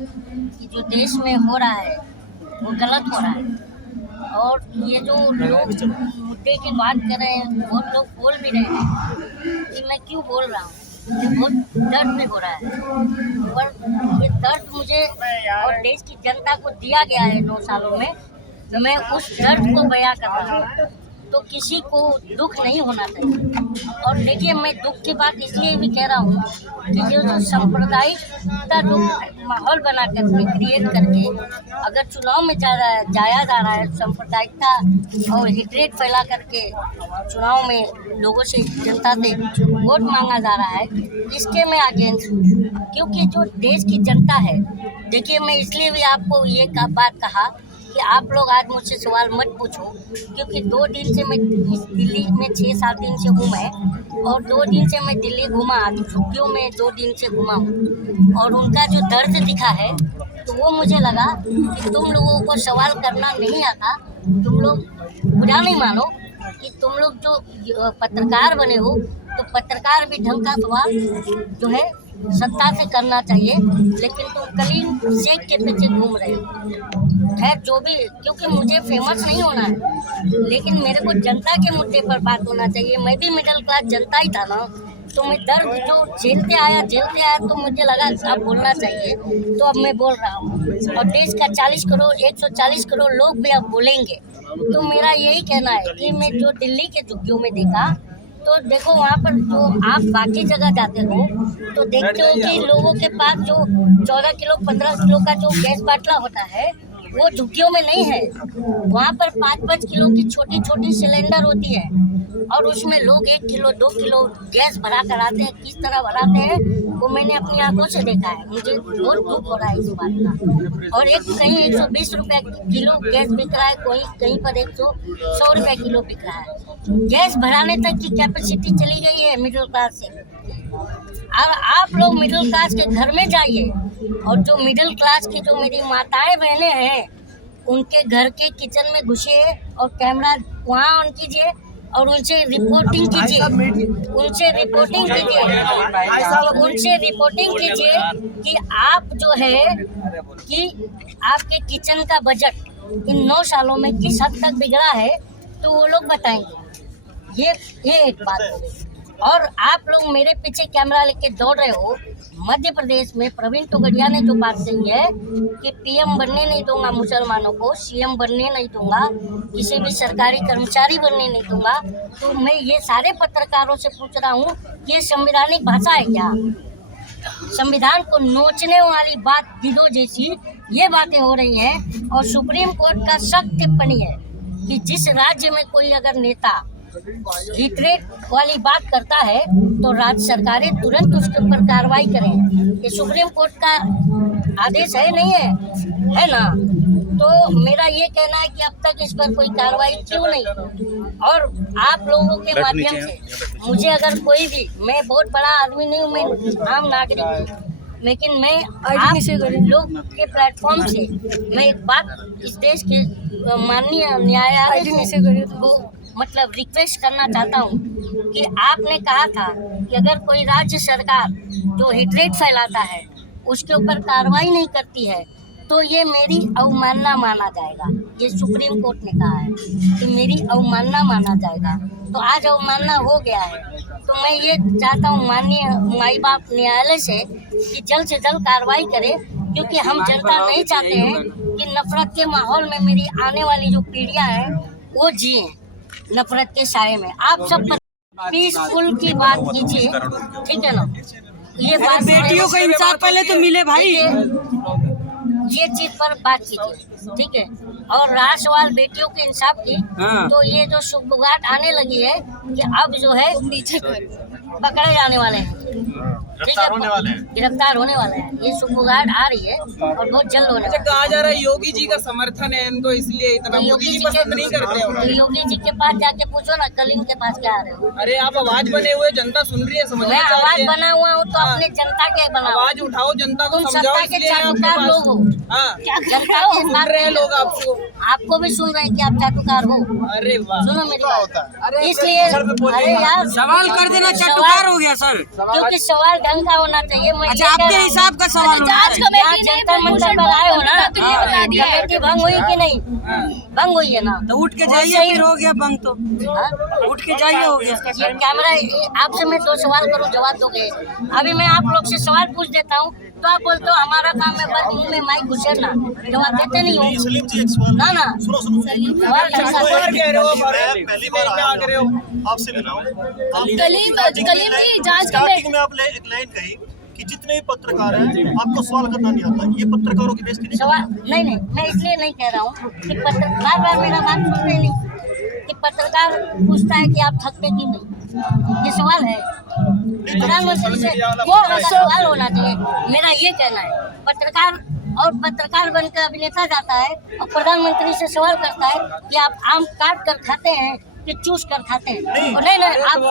कि जो देश में हो रहा है वो गलत हो रहा है। और ये जो लोग मुद्दे की बात कर रहे हैं, बहुत लोग बोल भी रहे हैं कि मैं क्यों बोल रहा हूँ, मुझे बहुत दर्द भी हो रहा है। पर ये दर्द मुझे और देश की जनता को दिया गया है 9 सालों में, तो मैं उस दर्द को बयां कर रहा हूँ। तो किसी को दुख नहीं होना चाहिए। और देखिए, मैं दुख की बात इसलिए भी कह रहा हूँ कि जो सांप्रदायिकता जो माहौल बना करके क्रिएट करके अगर चुनाव में जाया जा रहा है, सांप्रदायिकता और हिटरेट फैला करके चुनाव में लोगों से, जनता से वोट मांगा जा रहा है, इसके मैं अगेंस्ट हूँ। क्योंकि जो देश की जनता है, देखिए मैं इसलिए भी आपको ये बात कहा कि आप लोग आज मुझसे सवाल मत पूछो, क्योंकि 2 दिन से मैं दिल्ली में 6-7 दिन से हूँ मैं, और 2 दिन से मैं दिल्ली घूमा, छुट्टियों में 2 दिन से घूमा हूँ, और उनका जो दर्द दिखा है तो वो मुझे लगा कि तुम लोगों को सवाल करना नहीं आता। तुम लोग बुरा नहीं मानो कि तुम लोग जो पत्रकार बने हो, तो पत्रकार भी ढंग का सवाल जो है सत्ता से करना चाहिए, लेकिन तुम कलीन शेख के पीछे घूम रहे हो। खैर जो भी, क्योंकि मुझे फेमस नहीं होना है, लेकिन मेरे को जनता के मुद्दे पर बात होना चाहिए। मैं भी मिडिल क्लास जनता ही था ना, तो मैं दर्द जो झेलते आया तो मुझे लगा अब बोलना चाहिए, तो अब मैं बोल रहा हूँ। और देश का 140 करोड़ लोग भी अब बोलेंगे। तो मेरा यही कहना है कि मैं जो दिल्ली के झुग्गियों में देखा, तो देखो वहाँ पर जो आप बाकी जगह जाते हो तो देखते हो कि लोगों के पास जो 14 किलो 15 किलो का जो गैस बाटला होता है वो झुग्गियों में नहीं है। वहाँ पर 5-5 किलो की छोटी छोटी सिलेंडर होती है, और उसमें लोग 1 किलो 2 किलो गैस भरा कर आते हैं। किस तरह भराते हैं वो मैंने अपनी आंखों से देखा है। मुझे बहुत दुख हो रहा है इस बात का। और कहीं 120 रुपये किलो गैस बिक रहा है, कहीं पर 100 रुपये किलो बिक रहा है। गैस भराने तक की कैपेसिटी चली गई है मिडिल क्लास से। अब आप लोग मिडिल क्लास के घर में जाइए, और जो मिडिल क्लास की जो मेरी माताएं बहनें हैं, उनके घर के किचन में घुसिए और कैमरा वहाँ ऑन कीजिए और उनसे रिपोर्टिंग कीजिए कि आप जो है कि आपके किचन का बजट इन 9 सालों में किस हद तक बिगड़ा है, तो वो लोग बताएंगे। ये एक बात हो गई। और आप लोग मेरे पीछे कैमरा लेके दौड़ रहे हो। मध्य प्रदेश में प्रवीण तोगड़िया ने जो बात कही है कि पीएम बनने नहीं दूंगा मुसलमानों को, सीएम बनने नहीं दूंगा, किसी भी सरकारी कर्मचारी बनने नहीं दूंगा, तो मैं ये सारे पत्रकारों से पूछ रहा हूँ कि ये संवैधानिक भाषा है क्या? संविधान को नोचने वाली बात, गिदो जैसी ये बातें हो रही हैं। और सुप्रीम कोर्ट का सख्त टिप्पणी है कि जिस राज्य में कोई अगर नेता हिटरेट वाली बात करता है तो राज्य सरकारें तुरंत उसके ऊपर कार्रवाई करें। ये सुप्रीम कोर्ट का आदेश है, नहीं है ना? तो मेरा ये कहना है कि अब तक इस पर कोई कार्रवाई क्यों नहीं? और आप लोगों के माध्यम से मुझे अगर कोई भी, मैं बहुत बड़ा आदमी नहीं हूँ, मैं आम नागरिक हूँ, लेकिन मैं आप लोग के प्लेटफॉर्म से मैं एक बात इस देश के माननीय न्यायालय से को मतलब रिक्वेस्ट करना चाहता हूँ कि आपने कहा था कि अगर कोई राज्य सरकार जो हिटरेट फैलाता है उसके ऊपर कार्रवाई नहीं करती है तो ये मेरी अवमानना माना जाएगा। ये सुप्रीम कोर्ट ने कहा है कि मेरी अवमानना माना जाएगा। तो आज अवमानना हो गया है, तो मैं ये चाहता हूँ माननीय माई बाप न्यायालय से कि जल्द से जल्द कार्रवाई करे, क्योंकि हम जनता नहीं चाहते हैं कि नफरत के माहौल में मेरी आने वाली जो पीढ़ियाँ हैं वो जिए नफरत के साए में। आप सब पीसफुल की बात कीजिए, ठीक है ना? ये बात बेटियों का इंसाफ पहले तो मिले भाई, ये चीज पर बात कीजिए, ठीक है? और राष्ट्रवाद बेटियों के इंसाफ की, तो ये जो सुगबुगाहट आने लगी है कि अब जो है नीचे पकड़े जाने वाले हैं, ठीक है, गिरफ्तार होने वाले हैं। ये सुगबुगाहट आ रही है और बहुत जल्द होने वाला है। कहा जा रहा है योगी जी का समर्थन है इनको, इसलिए इतना मोदी जी पसंद नहीं करते हो। तो योगी जी के पास जाके पूछो ना, कलीम के पास क्या आ रहे हो? अरे आप आवाज बने हुए, जनता सुन रही है, समझ मैं आवाज बना हुआ हूँ तो अपने जनता के बना, आवाज उठाओ, जनता को तुम समझाओ। सत्ता के चाटुकार लोग हो, जनता के सुन रहे हैं लोग आपको भी सुन रहे हैं कि आप चाटुकार हो। अरे वाह, सुनो मेरी बात, इसलिए अरे यार सवाल कर देना चाटुकार हो गया सर, क्योंकि सवाल ढंग का होना चाहिए। मैं अच्छा, ये कह आपके रहा हूँ। हिसाब का सवाल होना जांच चाहिए। कमेटी ने जंतर मंतर पर आए हो ना, तो ये बता दिया है। कमेटी भंग हुई कि नहीं? भंग हुई है ना। तो उठ के जाइए, फिर हो गया भंग तो हाँ? उठ के जाइए, हो गया। ये कैमरा आपसे मैं 2 सवाल करूं, जवाब दोगे? अभी मैं आप लोग से सवाल पूछ देता हूं तो आप बोलते हो हमारा काम है बस मुंह में माइक घुसेरना, जवाब देते नहीं हो। सलीम जी एक सवाल ना ना सुनो सुनो सवाल कैसा है? कह रहे हो मैं पहली बार आया हूं, आपसे मिला हूँ। कलीम जी, जांच स्टार्टिंग में आपने एक लाइन कही कि जितने भी पत्रकार हैं आपको सवाल करना नहीं आता, ये पत्रकारों की बेइज्जती नहीं? सवाल नहीं, मैं इसलिए नहीं कह रहा हूँ कि पत्रकार बार मेरा बात सुनते नहीं कि पत्रकार पूछता है कि आप थकते क्यों नहीं, ये सवाल है प्रधानमंत्री से। वो सवाल होना चाहिए, मेरा ये कहना है। पत्रकार बनकर अभिनेता जाता है और प्रधानमंत्री से सवाल करता है कि आप आम काट कर खाते हैं कि चूस कर खाते हैं। नहीं आप